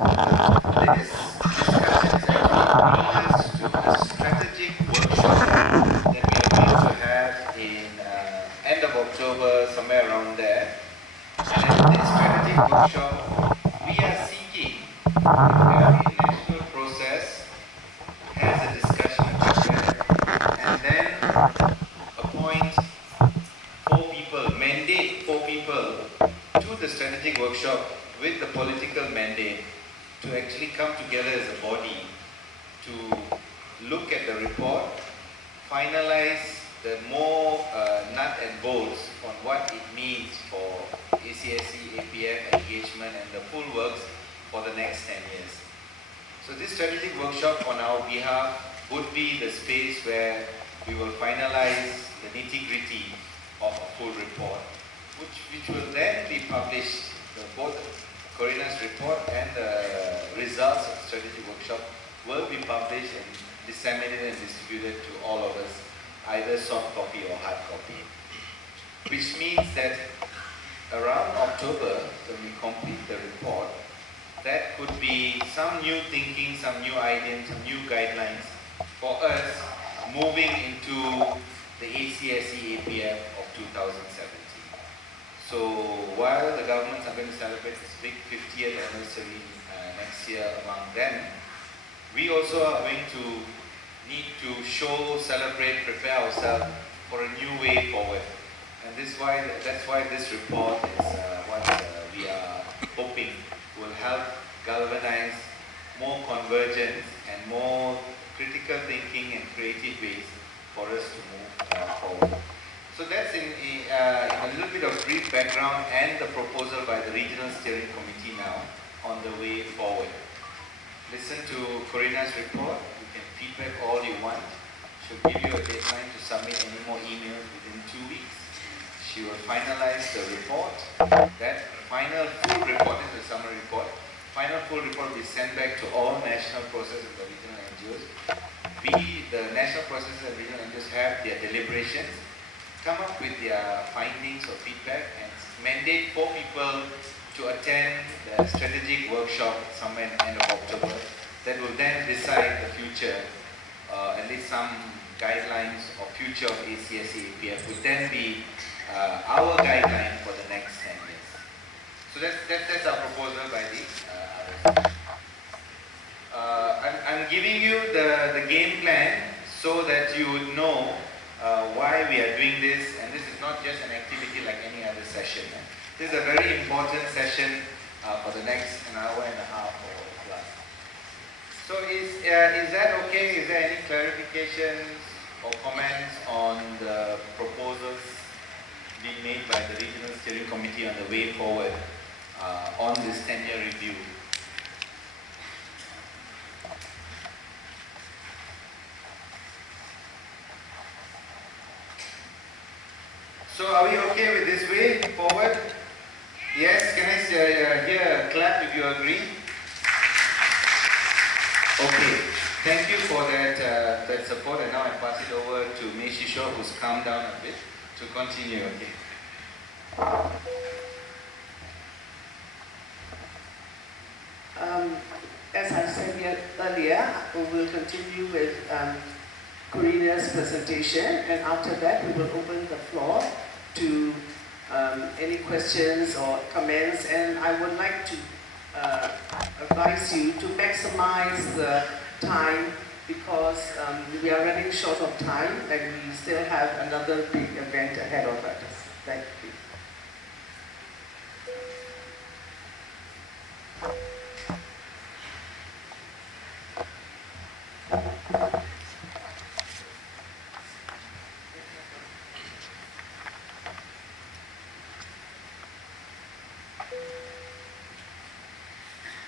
this discussion is actually bringing us to a strategic workshop that we are going to have in end of October, somewhere around there. And in this strategic workshop, we are seeking every national process has a discussion together and then appoint mandate four people to the strategic workshop with the political mandate to actually come together as a body to look at the report, finalize the more nut and bolts on what it means for ACSC, APF engagement and the full works for the next 10 years. So this strategic workshop on our behalf would be the space where we will finalize the nitty-gritty of a full report, which will then be published, both Corina's report and the results of the strategic workshop will be published and disseminated and distributed to all of us, either soft copy or hard copy. Which means that around October, when we complete the report, that could be some new thinking, some new ideas, some new guidelines for us moving into the ACSC APF of 2017. So while the governments are going to celebrate this big 50th anniversary next year among them, we also are going to need to show, celebrate, prepare ourselves for a new way forward. And that's why this report is what we are hoping will help galvanize more convergence and more critical thinking and creative ways for us to move forward. So that's in a little bit of brief background and the proposal by the Regional Steering Committee now on the way forward. Listen to Corina's report. You can feedback all you want. She'll give you a deadline to submit any more emails within 2 weeks. She will finalize the report. That final full report is the summary report. Final full report will be sent back to all national processes and the regional NGOs. The national processes and regional NGOs have their deliberations, come up with their findings or feedback, and mandate 4 people to attend the strategic workshop somewhere in the end of October that will then decide the future, at least some guidelines or future of ACSC APF would then be our guideline for the next 10 years. So that's our proposal by the others. I'm giving you the game plan so that you would know why we are doing this, and this is not just an activity like any other session. This is a very important session for the next an hour and a half or plus. So is that okay? Is there any clarifications or comments on the proposals being made by the Regional Steering Committee on the way forward on this 10-year review? So are we okay with this way forward? Yes, can I hear a clap if you agree? Okay, thank you for that support, and now I pass it over to Mei Shisho, who's calmed down a bit, to continue. Okay. As I said earlier, we will continue with Corina's presentation, and after that we will open the floor to any questions or comments, and I would like to advise you to maximize the time because we are running short of time and we still have another big event ahead of us. Thank you.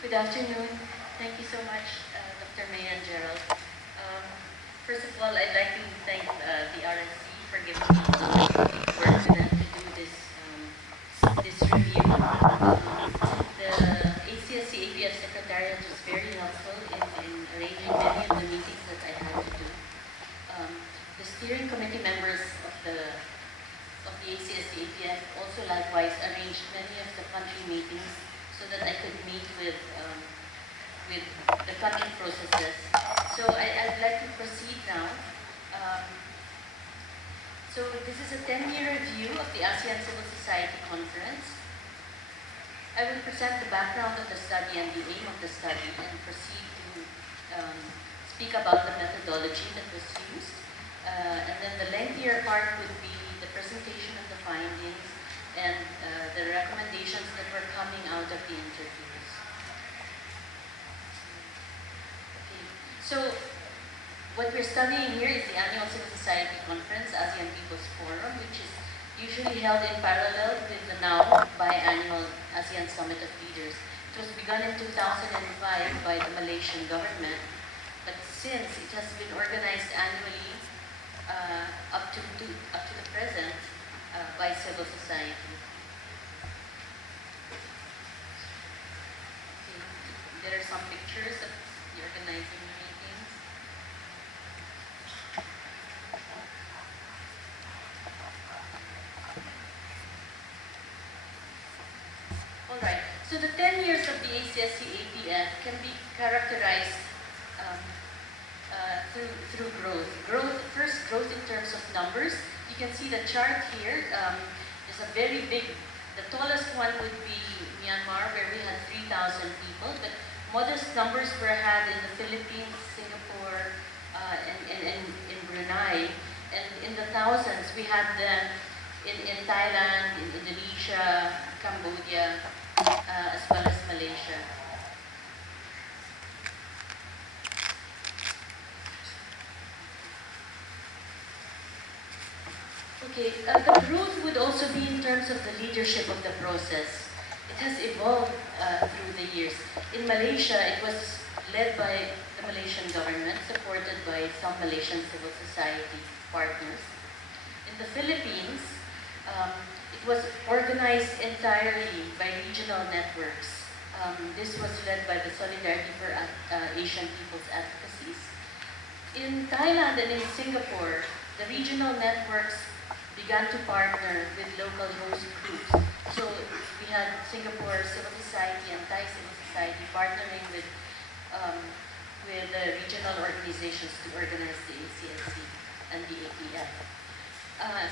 Good afternoon. Thank you so much, Dr. May and Gerald. First of all, I'd like to thank the RNC for giving me the work to them to do this review. The ACSC APF Secretariat was very helpful in arranging many of the meetings that I had to do. The steering committee members of the ACSC APF also likewise arranged many of the country meetings so that I could meet with with the country processes. So I'd like to proceed now. So this is a 10-year review of the ASEAN Civil Society Conference. I will present the background of the study and the aim of the study and proceed to speak about the methodology that was used. And then the lengthier part would be the presentation of the findings and the recommendations that were coming out of the interviews. Okay. So what we're studying here is the Annual Civil Society Conference, ASEAN People's Forum, which is usually held in parallel with the now biannual ASEAN Summit of Leaders. It was begun in 2005 by the Malaysian government, but since it has been organized annually up to the present by civil society. Okay. There are some pictures of the organizing meetings. Alright, so the 10 years of the ACSC-APF can be characterized through growth. First, growth in terms of numbers. You can see the chart here. There's a very big, the tallest one would be Myanmar, where we had 3,000 people, but modest numbers were had in the Philippines, Singapore, and in Brunei. And in the thousands, we had them in Thailand, in Indonesia, Cambodia, as well as Malaysia. Okay, the growth would also be in terms of the leadership of the process. It has evolved through the years. In Malaysia, it was led by the Malaysian government, supported by some Malaysian civil society partners. In the Philippines, it was organized entirely by regional networks. This was led by the Solidarity for Asian People's Advocacies. In Thailand and in Singapore, the regional networks began to partner with local host groups. So we had Singapore Civil Society and Thai Civil Society partnering with the regional organizations to organize the ACSC and the APF.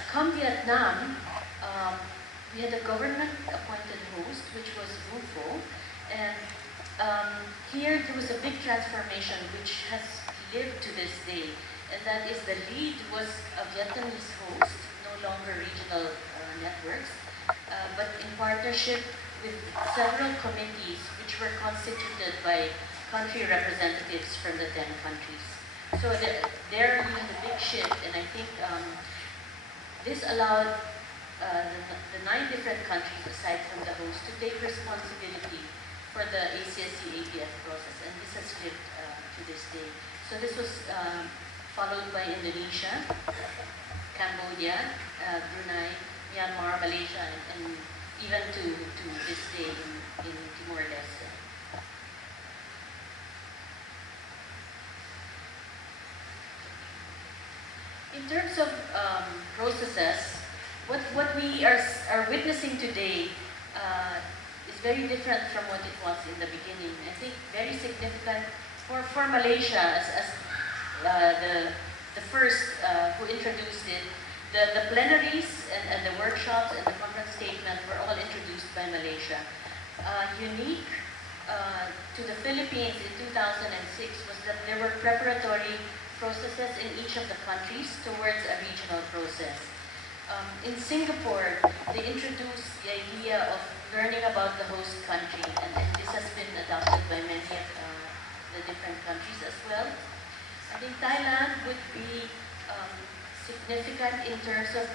Come Vietnam, we had a government-appointed host, which was VUFO, and here there was a big transformation which has lived to this day, and that is the lead was a Vietnamese host, no longer regional networks, but in partnership with several committees which were constituted by country representatives from the 10 countries. So there we had a big shift, and I think this allowed the 9 different countries, aside from the host, to take responsibility for the ACSC-APF process, and this has lived to this day. So this was followed by Indonesia, Cambodia, Brunei, Myanmar, Malaysia, and even to this day in Timor Leste. In terms of processes, what we are witnessing today is very different from what it was in the beginning. I think very significant for Malaysia as the first who introduced it. The plenaries and the workshops and the conference statement were all introduced by Malaysia. Unique to the Philippines in 2006 was that there were preparatory processes in each of the countries towards a regional process. In Singapore, they introduced the idea of learning about the host country, and this has been adopted by many of the different countries as well. I think Thailand would be significant in terms of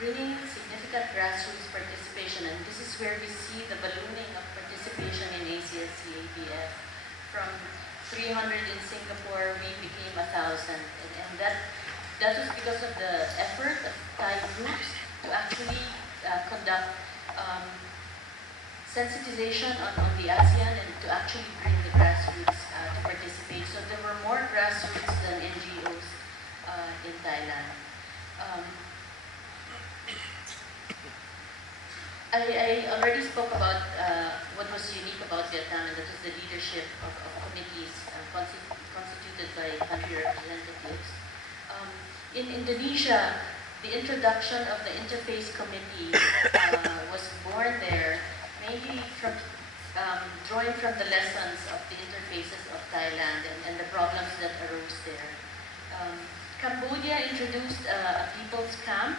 bringing significant grassroots participation, and this is where we see the ballooning of participation in ACSC-APF. From 300 in Singapore, we became 1,000, and that was because of the effort of Thai groups to actually conduct sensitization on the ASEAN and to actually bring the grassroots to participate. So there were more grassroots than NGOs in Thailand. I already spoke about what was unique about Vietnam, and that was the leadership of of committees constituted by country representatives. In Indonesia, the introduction of the Interface Committee was born there, mainly from drawing from the lessons of the interfaces of Thailand and the problems that arose there. Cambodia introduced a people's camp.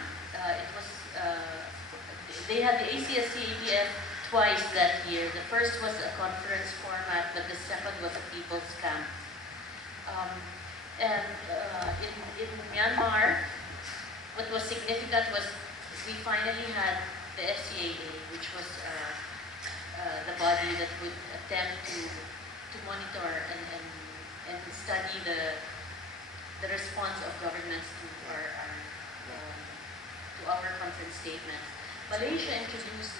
They had the ACSC-APF twice that year. The first was a conference format, but the second was a people's camp. In Myanmar, what was significant was we finally had the FCAA, which was the body that would attempt to monitor and study the response of governments to our conference statements. Malaysia introduced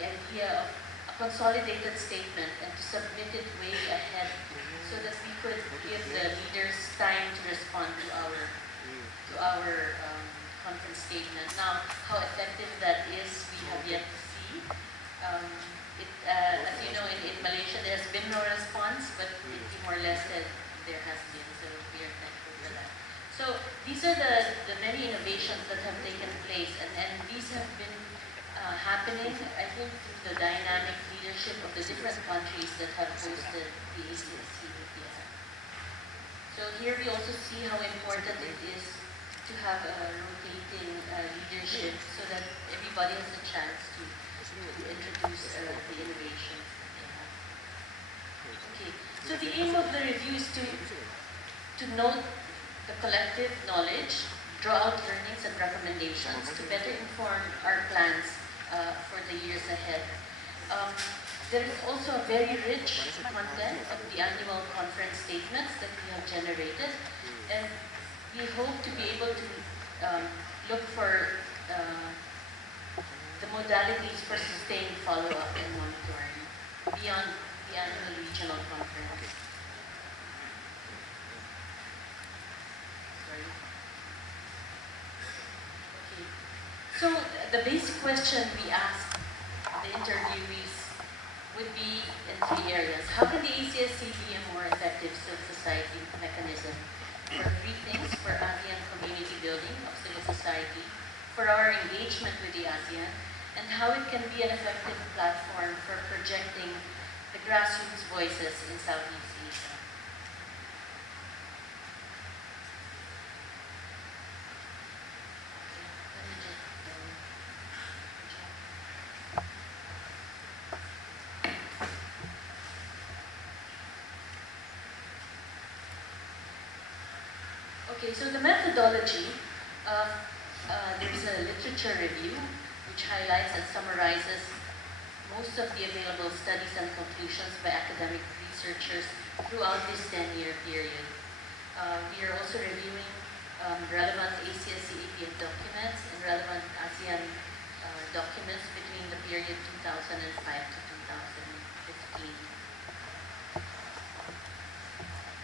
the idea of a consolidated statement and to submit it way ahead so that we could give the leaders time to respond to our conference statement. Now, how effective that is, we have yet to see. As you know, in Malaysia there has been no response, but in Timor Leste there has been, so we are thankful for that. So these are the many innovations that have taken place, and these have been happening, I think, through the dynamic leadership of the different countries that have hosted the ACSC-APF. So here we also see how important it is to have a rotating leadership so that everybody has a chance to introduce the innovations that they have. Okay, so the aim of the review is to note the collective knowledge, draw out learnings and recommendations to better inform our plans for the years ahead. There is also a very rich content of the annual conference statements that we have generated, and we hope to be able to look for the modalities for sustained follow-up and monitoring beyond the annual regional conference. Okay. So the basic question we ask the interviewees would be in three areas. How can the ACSC be a more effective civil society mechanism for three things: for ASEAN community building of civil society, for our engagement with the ASEAN, and how it can be an effective platform for projecting the grassroots voices in Southeast Asia. Okay, so the methodology, there's a literature review which highlights and summarizes most of the available studies and conclusions by academic researchers throughout this 10-year period. We are also reviewing relevant ACSC-APF documents and relevant ASEAN documents between the period 2005 to 2015.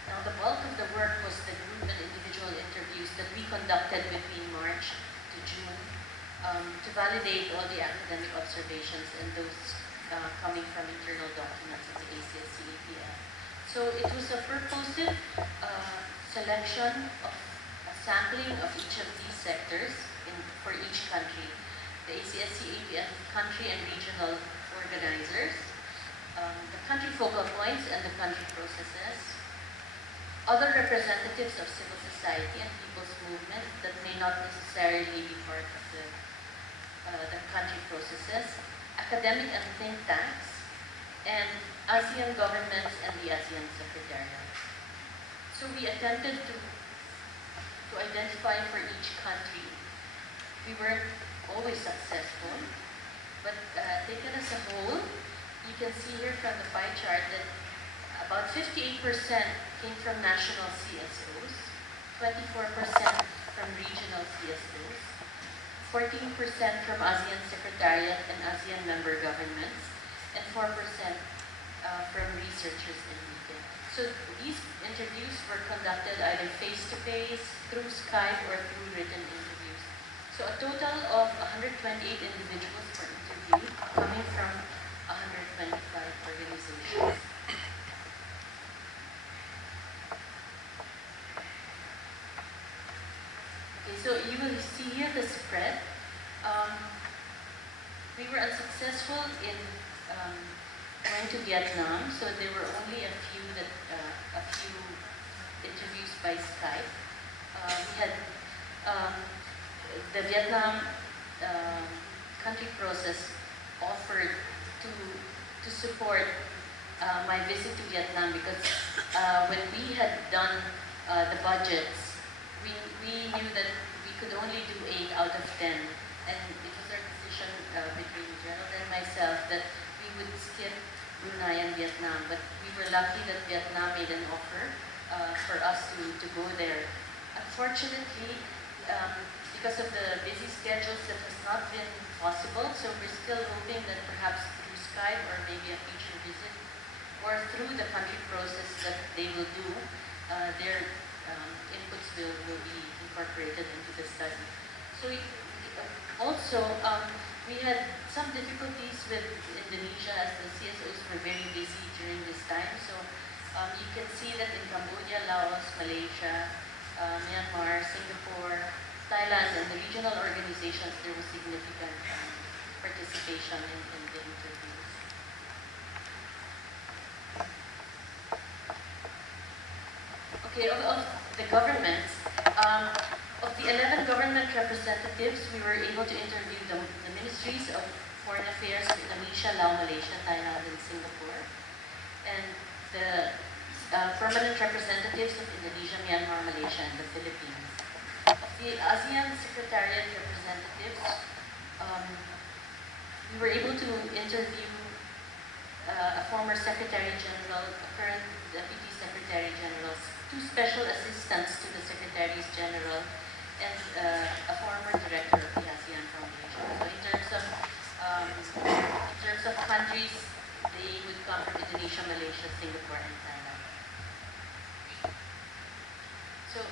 Now, the bulk of the work was the group and individual interviews that we conducted between March to June to validate all the academic observations and those coming from internal documents of the ACSC-APF. So it was a purposive selection of a sampling of each of these sectors for each country. The ACSC-APF country and regional organizers, the country focal points and the country processes, other representatives of civil society and people's movement that may not necessarily be part of the country processes, academic and think tanks, and ASEAN governments and the ASEAN Secretariat. So we attempted to identify for each country. We weren't always successful, but taken as a whole, you can see here from the pie chart that about 58% came from national CSOs, 24% from regional CSOs, 14% from ASEAN Secretariat and ASEAN member governments, and 4% from researchers and media. So these interviews were conducted either face-to-face, through Skype, or through written interviews. So a total of 128 individuals were interviewed, coming from 125 organizations. So you will see here the spread. We were unsuccessful in going to Vietnam, so there were only a few interviews by Skype. We had the Vietnam country process offered to support my visit to Vietnam, because when we had done the budgets, we knew that we could only do 8 out of 10, and it was our decision between Gerald and myself that we would skip Brunei and Vietnam, but we were lucky that Vietnam made an offer for us to go there. Unfortunately, because of the busy schedules, that has not been possible, so we're still hoping that perhaps through Skype or maybe a future visit, or through the country process that they will do, their inputs will be incorporated into the study. So also, we had some difficulties with Indonesia, as the CSOs were very busy during this time. So you can see that in Cambodia, Laos, Malaysia, Myanmar, Singapore, Thailand, and the regional organizations, there was significant participation in the interviews. Okay, of the governments, of the 11 government representatives, we were able to interview the ministries of Foreign Affairs of Indonesia, Laos, Malaysia, Thailand, and Singapore, and the permanent representatives of Indonesia, Myanmar, Malaysia, and the Philippines. Of the ASEAN Secretariat representatives, we were able to interview a former Secretary General, a current Deputy Secretary General, 2 special assistants to the Secretaries General, and a former director of the ASEAN Foundation. So in terms of countries, they would come from Indonesia, Malaysia, Singapore, and Thailand. So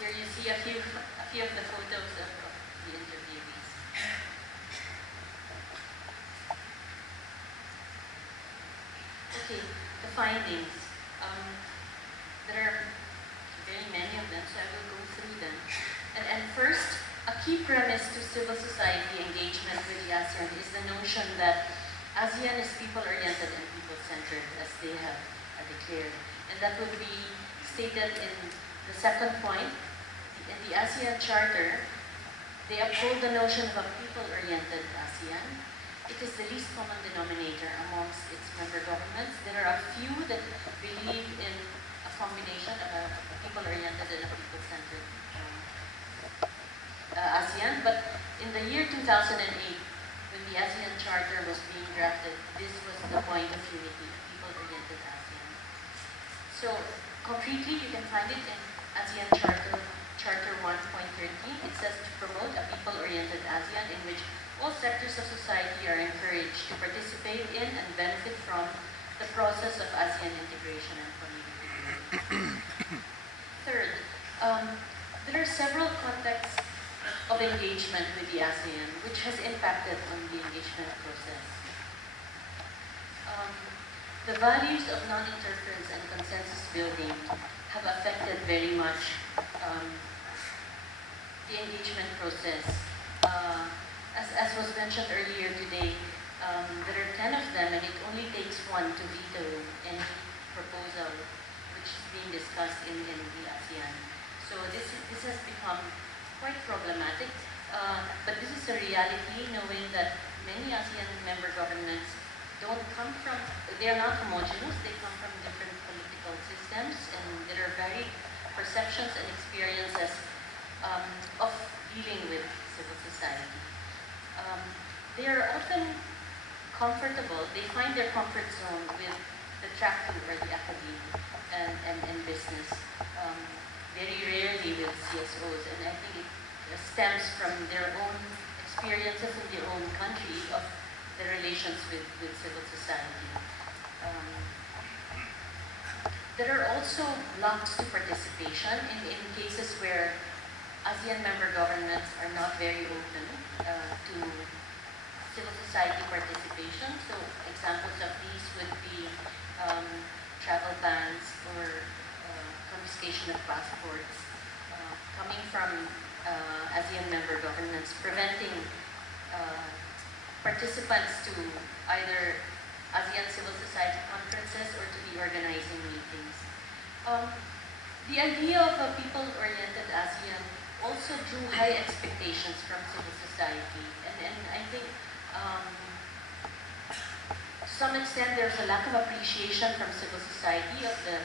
here you see a few of the photos of the interviewees. Okay, the findings. There are very many of them, so I will go through them. And first, a key premise to civil society engagement with the ASEAN is the notion that ASEAN is people-oriented and people-centered, as they have declared. And that would be stated in the second point. In the ASEAN Charter, they uphold the notion of a people-oriented ASEAN. It is the least common denominator amongst its member governments. There are a few that believe in a combination of a people-oriented and a people-centered ASEAN, but in the year 2008, when the ASEAN Charter was being drafted, this was the point of unity, people-oriented ASEAN. So, concretely, you can find it in ASEAN Charter 1.13. It says to promote a people-oriented ASEAN in which all sectors of society are encouraged to participate in and benefit from the process of ASEAN integration and community building. Third, there are several contexts of engagement with the ASEAN which has impacted on the engagement process. The values of non-interference and consensus building have affected very much the engagement process. As was mentioned earlier today, there are 10 of them, and it only takes one to veto any proposal which is being discussed in the ASEAN. So this has become quite problematic, but this is a reality, knowing that many ASEAN member governments they are not homogeneous, they come from different political systems, and there are varied perceptions and experiences of dealing with civil society. They are often comfortable, they find their comfort zone with the track or the academia and business. Very rarely with CSOs, and I think it stems from their own experiences in their own country of the relations with civil society. There are also blocks to participation in cases where ASEAN member governments are not very open to civil society participation. So examples of these would be travel bans or confiscation of passports coming from ASEAN member governments, preventing participants to either ASEAN civil society conferences or to be organizing meetings. The idea of a people-oriented ASEAN also drew high expectations from civil society, and I think to some extent there's a lack of appreciation from civil society of the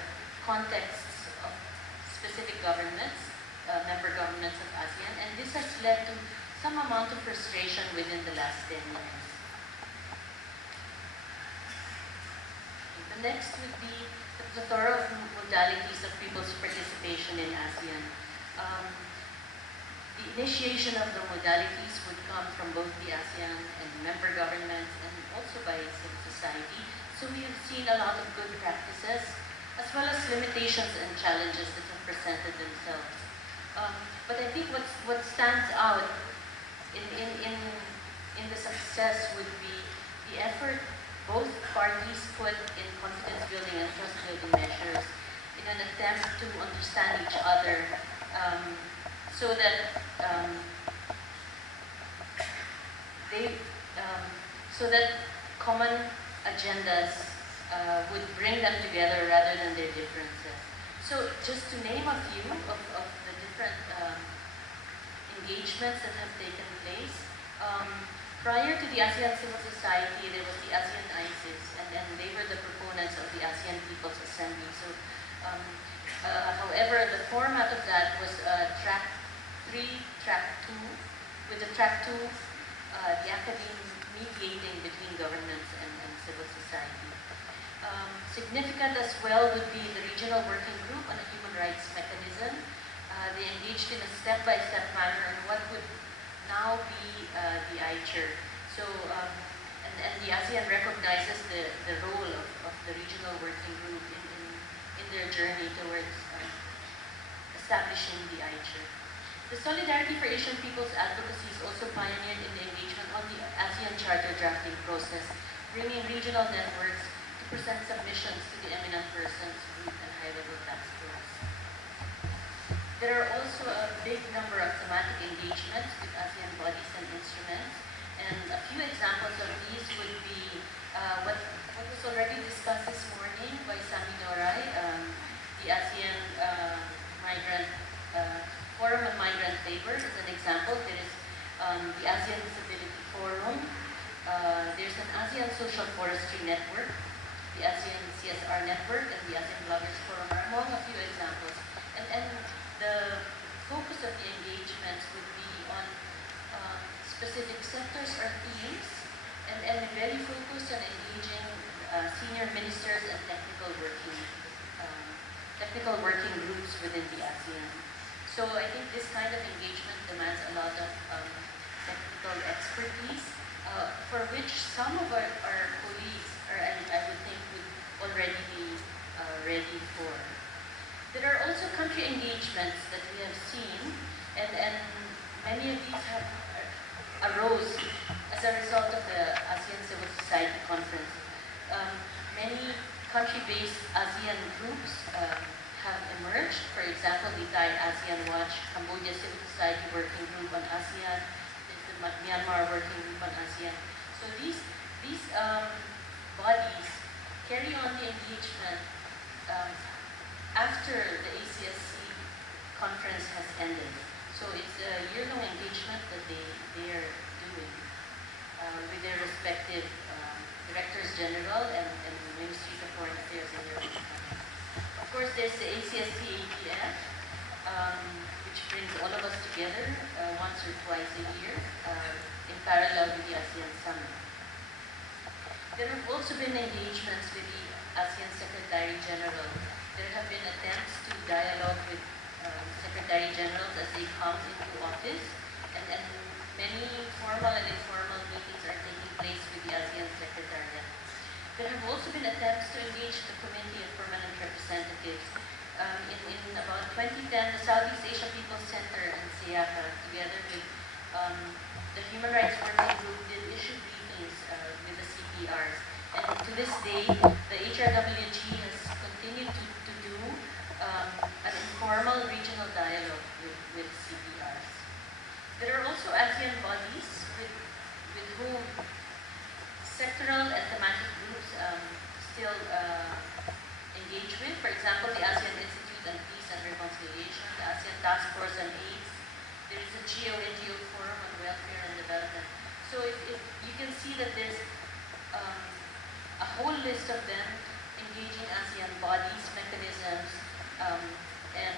contexts of specific governments, member governments of ASEAN, and this has led to some amount of frustration within the last 10 years. The next would be the plethora of modalities of people's participation in ASEAN. The initiation of the modalities would come from both the ASEAN and member governments and also by civil society. So we have seen a lot of good practices as well as limitations and challenges that have presented themselves. But I think what stands out in the success would be the effort both parties put in confidence building and trust building measures in an attempt to understand each other so that common agendas would bring them together rather than their differences. So just to name a few of the different engagements that have taken place, prior to the ASEAN Civil Society, there was the ASEAN ISIS, and they were the proponents of the ASEAN People's Assembly. So, however, the format of that was track 3, track 2, with the track 2, the academe mediating between governments and civil society. Significant as well would be the Regional Working Group on a Human Rights Mechanism. They engaged in a step-by-step manner on what would now be the ICHR. So, and the ASEAN recognizes the role of the Regional Working Group in their journey towards establishing the ICHR. The Solidarity for Asian Peoples Advocacy is also pioneered in the engagement on the ASEAN Charter drafting process, bringing regional networks to present submissions to the eminent persons group and high-level task force. There are also a big number of thematic engagements with ASEAN bodies and instruments, and a few examples of these would be what was already discussed this morning by Sami Norai, the ASEAN Migrant Forum on Migrant Labor is an example. There is the ASEAN Disability Forum, there's an ASEAN Social Forestry Network, the ASEAN CSR Network, and the ASEAN Bloggers Forum are among a few examples. And the focus of the engagements would be on specific sectors or themes, and very focused on engaging senior ministers and technical working groups within the ASEAN. So I think this kind of engagement demands a lot of technical expertise, for which some of our colleagues, I would think, would already be ready for. There are also country engagements that we have seen, and many of these have arose as a result of the ASEAN Civil Society Conference. Many country-based ASEAN groups have emerged. For example, the Thai ASEAN Watch, Cambodia Civil Society Working Group on ASEAN, there's the Myanmar Working Group on ASEAN. So these bodies carry on the engagement after the ACSC conference has ended. So it's a year-long engagement that they are doing with their respective Directors General and Ministries of Foreign Affairs in their own countries. Of course, there's the ACSC-ATF, which brings all of us together once or twice a year in parallel with the ASEAN Summit. There have also been engagements with the ASEAN Secretary General. There have been attempts to dialogue with Secretary Generals as they come into office, and many formal and informal meetings are taking place with the ASEAN Secretariat. There have also been attempts to engage the Committee of Permanent Representatives. In about 2010, the Southeast Asia People's Center and SEACA, together with the Human Rights Working Group, did issue briefings with the CPRs. And to this day, the HRWG has continued to do an informal regional dialogue with CPRs. example, the ASEAN Institute on Peace and Reconciliation, the ASEAN Task Force on AIDS. There is a Geo-NGO Forum on Welfare and Development. So if you can see that there's a whole list of them engaging ASEAN bodies, mechanisms, and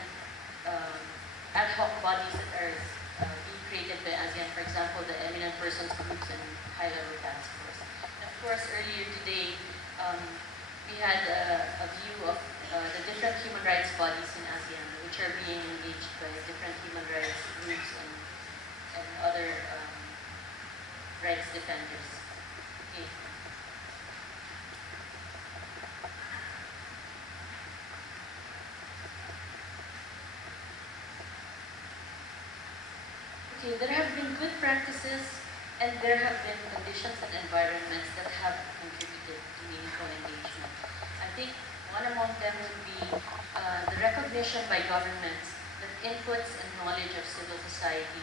ad hoc bodies that are being created by ASEAN. For example, the Eminent Persons Groups and High-Level Task Force. And of course, earlier today, we had a view of the different human rights bodies in ASEAN, which are being engaged by different human rights groups and other rights defenders. Okay. Okay, there have been good practices and there have been conditions and environments that have contributed to meaningful engagement. I think one among them would be the recognition by governments that inputs and knowledge of civil society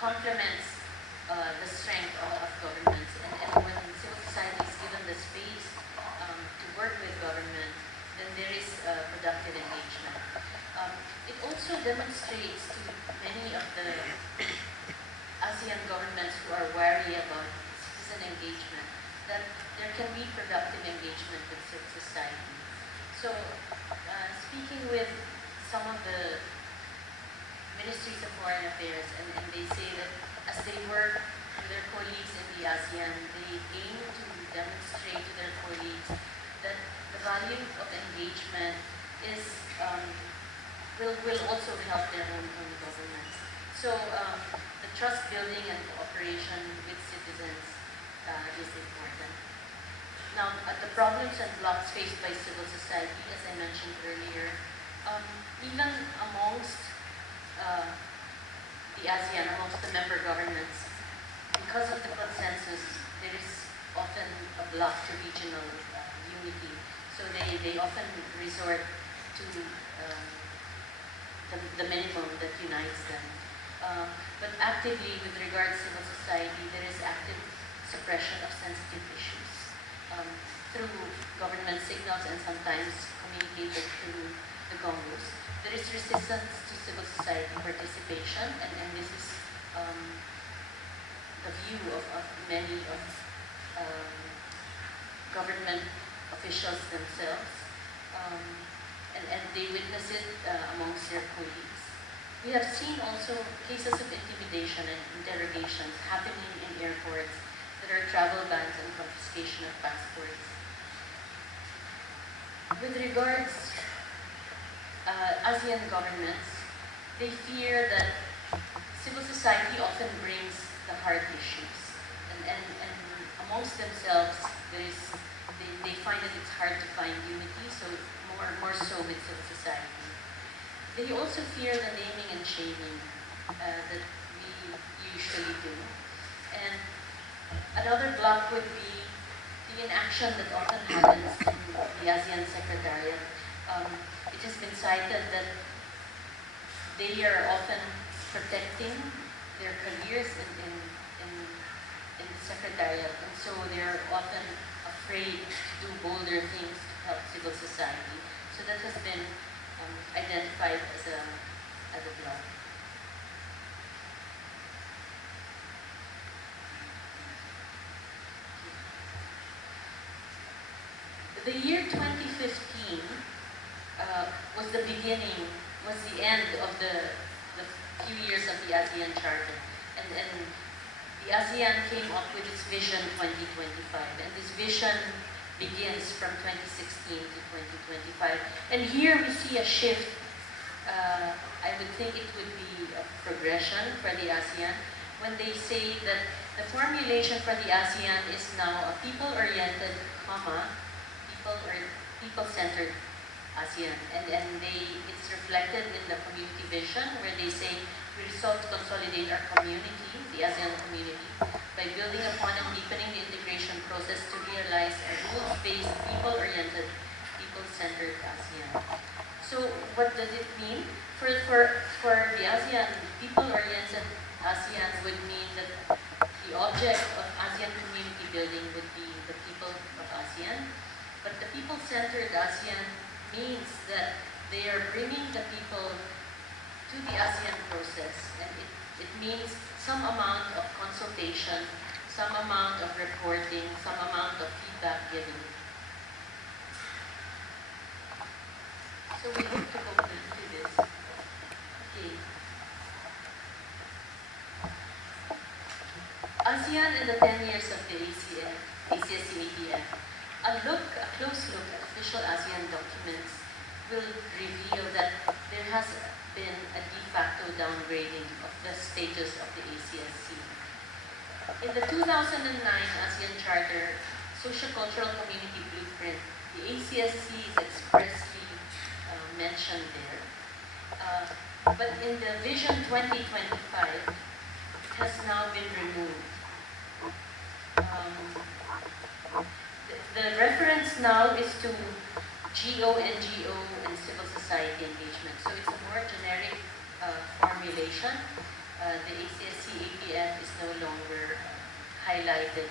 complements the strength of governments. And when civil society is given the space to work with government, then there is productive engagement. It also demonstrates to many of the ASEAN governments who are wary about citizen engagement that there can be productive engagement with civil society. So, speaking with some of the ministries of foreign affairs, and they say that as they work with their colleagues in the ASEAN, they aim to demonstrate to their colleagues that the value of engagement is will also help their own governments. So the trust building and cooperation with citizens is important. Now, the problems and blocks faced by civil society, as I mentioned earlier, even amongst the ASEAN, amongst the member governments, because of the consensus, there is often a block to regional unity. So they often resort to the minimum that unites them. But actively, with regards to civil society, there is active suppression of sensitive issues through government signals and sometimes communicated through the Congos. There is resistance to civil society participation, and this is the view of many of government officials themselves, and they witness it amongst their colleagues. We have seen also cases of intimidation and interrogations happening in airports. There are travel bans and confiscation of passports. With regards ASEAN governments, they fear that civil society often brings the hard issues, and amongst themselves, they find that it's hard to find unity, so more so with civil society. They also fear the naming and shaming that we usually do. And another block would be the inaction that often happens in the ASEAN Secretariat. It has been cited that they are often protecting their careers in the Secretariat, and so they're often afraid to do bolder things to help civil society. So that has been identified as a block. The year 2015 was the end of the few years of the ASEAN Charter. And the ASEAN came up with its Vision 2025. And this vision begins from 2016 to 2025. And here we see a shift. I would think it would be a progression for the ASEAN when they say that the formulation for the ASEAN is now a people-oriented, people-centered ASEAN. And it's reflected in the community vision where they say we resolve to consolidate our community, the ASEAN community, by building upon and deepening the integration process to realize a rules-based, people-oriented, people-centered ASEAN. So what does it mean? For the ASEAN, people-oriented ASEAN would mean that the object of ASEAN community building would be the people of ASEAN, but the people-centered ASEAN means that they are bringing the people to the ASEAN process, and it means some amount of consultation, some amount of reporting, some amount of feedback giving. So we hope to complete this. Okay. ASEAN and the 10 years of the ASEAN-ADF. A close look at official ASEAN documents will reveal that there has been a de facto downgrading of the status of the ACSC. In the 2009 ASEAN Charter Socio-Cultural Community Blueprint, the ACSC is expressly mentioned there. But in the Vision 2025, it has now been removed. The reference now is to GO-NGO and civil society engagement. So it's a more generic formulation. The ACSC-APF is no longer highlighted.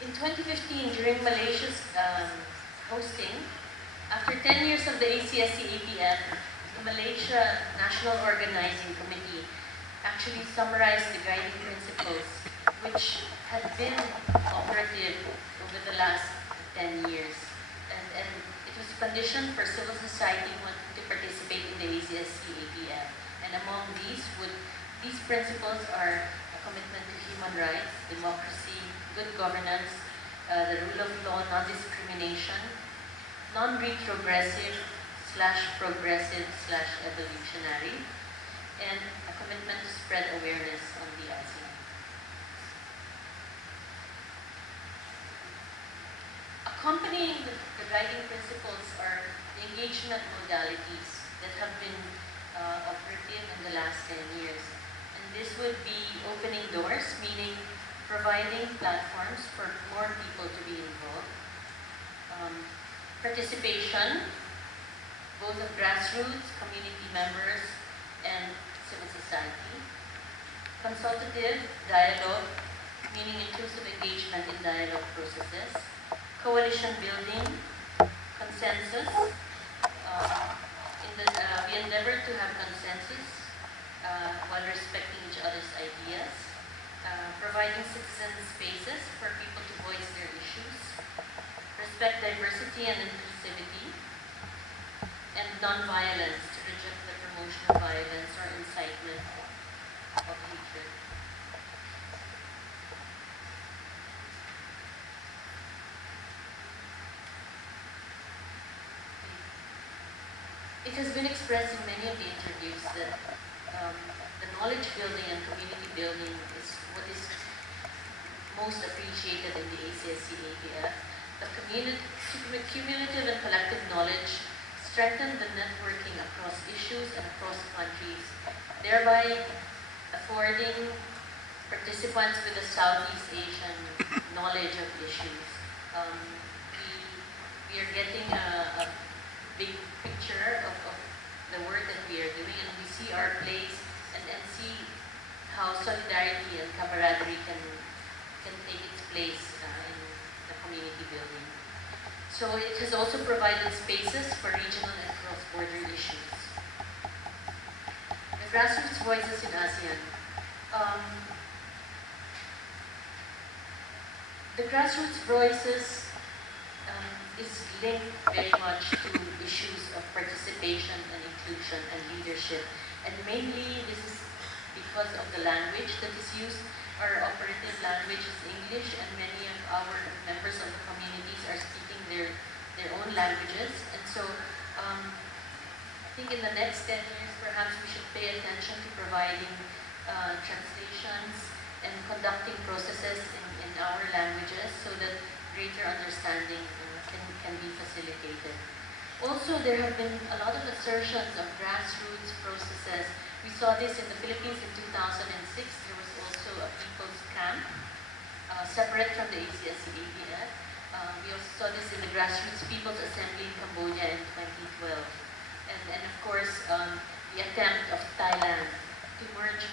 In 2015, during Malaysia's hosting, after 10 years of the ACSC-APF, the Malaysia National Organizing Committee actually summarized the guiding principles which had been operative over the last 10 years. And it was conditioned for civil society wanting to participate in the ACSC-APF. And among these principles are a commitment to human rights, democracy, good governance, the rule of law, non-discrimination, non-retrogressive/progressive/evolutionary, and a commitment to spread awareness on the ASEAN. Accompanying the guiding principles are the engagement modalities that have been operative in the last 10 years. And this would be opening doors, meaning providing platforms for more people to be involved. Participation, both of grassroots, community members, and civil society. Consultative dialogue, meaning inclusive engagement in dialogue processes. Coalition building, consensus. We endeavor to have consensus while respecting each other's ideas. Providing citizen spaces for people to voice their issues. Respect diversity and inclusivity, and non-violence, to reject the promotion of violence or incitement of hatred. It has been expressed in many of the interviews that the knowledge building and community building is what is most appreciated in the ACSC-APF. The cumulative and collective knowledge strengthen the networking across issues and across countries, thereby affording participants with a Southeast Asian knowledge of issues. We are getting a big picture of the work that we are doing, and we see our place and see how solidarity and camaraderie can take its place in the community building. So it has also provided spaces for regional and cross-border issues. The grassroots voices in ASEAN. The grassroots voices is linked very much to issues of participation and inclusion and leadership. And mainly this is because of the language that is used. Our operative language is English, and many of our members of the communities are speaking their own languages. And so I think in the next 10 years, perhaps we should pay attention to providing translations and conducting processes in our languages so that greater understanding can be facilitated. Also, there have been a lot of assertions of grassroots processes. We saw this in the Philippines in 2006. There was also a people's camp, separate from the ACSC-APF. We also saw this in the Grassroots People's Assembly in Cambodia in 2012. And of course, the attempt of Thailand to merge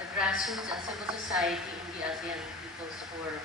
the grassroots and civil society in the ASEAN People's Forum.